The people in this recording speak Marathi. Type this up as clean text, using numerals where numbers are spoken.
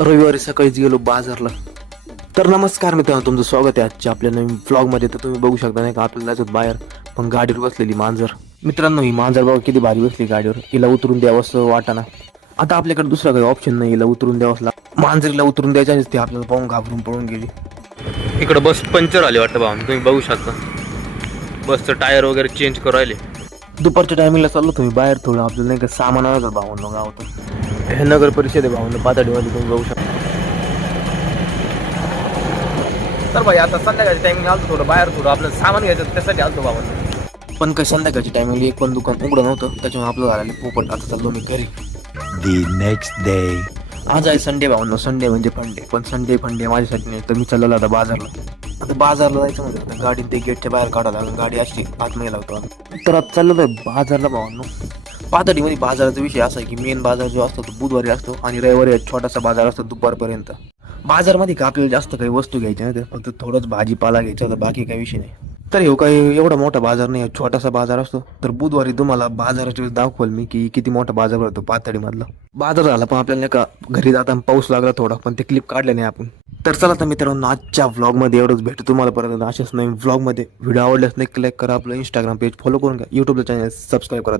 रविवारी सकाळीच गेलो बाजारला. तर नमस्कार मित्रांनो, तुमचं स्वागत आहे आजच्या आपल्या नवीन व्लॉगमध्ये. तर तुम्ही बघू शकता नाही का, आपल्याला जायचं बाहेर पण गाडीवर बसलेली मांजर. मित्रांनो, ही मांजर बघा किती भारी बसली गाडीवर. हिला उतरून द्यावंसं वाटाना. आता आपल्याकडे दुसरा काही ऑप्शन नाही, हिला उतरून द्यावंच मांजरीला उतरून द्यायच्या ते आपल्याला पाहून घाबरून पळून गेली. इकडं बस पंक्चर आली वाटतं भाऊ, तुम्ही बघू शकता. बसचं टायर वगैरे चेंज करू राहिले. दुपारच्या टायमिंगला चाललो तुम्ही बाहेर, थोडं आपल्याला नाही का सामान आणायचं भावांनो गावातून. हे नगर परिषद आहे भावांनो, पातळीमध्ये तुम्ही बघू शकता. तर भाई आता संध्याकाळच्या टायमिंग आलतो, थोडं बाहेर थोडं आपलं सामान घ्यायचं त्यासाठी आलतो भावांनो. पण काही संध्याकाळच्या टायमिंगला एक पण दुकान उघडं नव्हतं, त्याच्यामुळे आपलं झालं पोपट. आता चाललो मी घरी. The next day. आज आहे संडे भावांनो. संडे म्हणजे फंडे, पण संडे फंडे माझ्यासाठी नाही. तर मी चाललो आता बाजारला. आता बाजारला जायचं म्हणजे आता गाडी ते गेटच्या बाहेर काढायला लागेल, गाडी अशी आतमध्ये लावतो. तर आता चाललो आहे बाजारला भावांनो. पातळीमध्ये बाजाराचा विषय असा आहे की मेन बाजार जो असतो तो बुधवारी असतो आणि रविवारी एक छोटासा बाजार असतो दुपारपर्यंत. बाजारमध्ये का आपल्याला जास्त काही वस्तू घ्यायच्या नाही, फक्त थोडंच भाजीपाला घ्यायचा, तर बाकी काही विषय नाही. तर हे काही एवढा मोठा बाजार नाही, छोटासा बाजार असतो. तर बुधवारी तुम्हाला बाजाराच्या वेळेस दाखवल मी की किती मोठा बाजार भरतो पातळीमधला. बाजार झाला पण आपल्याला का घरी जाताना पाऊस लागला थोडा, पण ते क्लिप काढले नाही आपण. तर चला तर मित्रांनो, आजच्या व्लॉगमध्ये एवढंच. भेटू तुम्हाला परत अशाच नवीन व्लॉगमध्ये. व्हिडिओ आवडल्यास नक्की लाईक करा, आपलं इंस्टाग्राम पेज फॉलो करून घ्या, यूट्यूबला चॅनल सबस्क्राईब करा.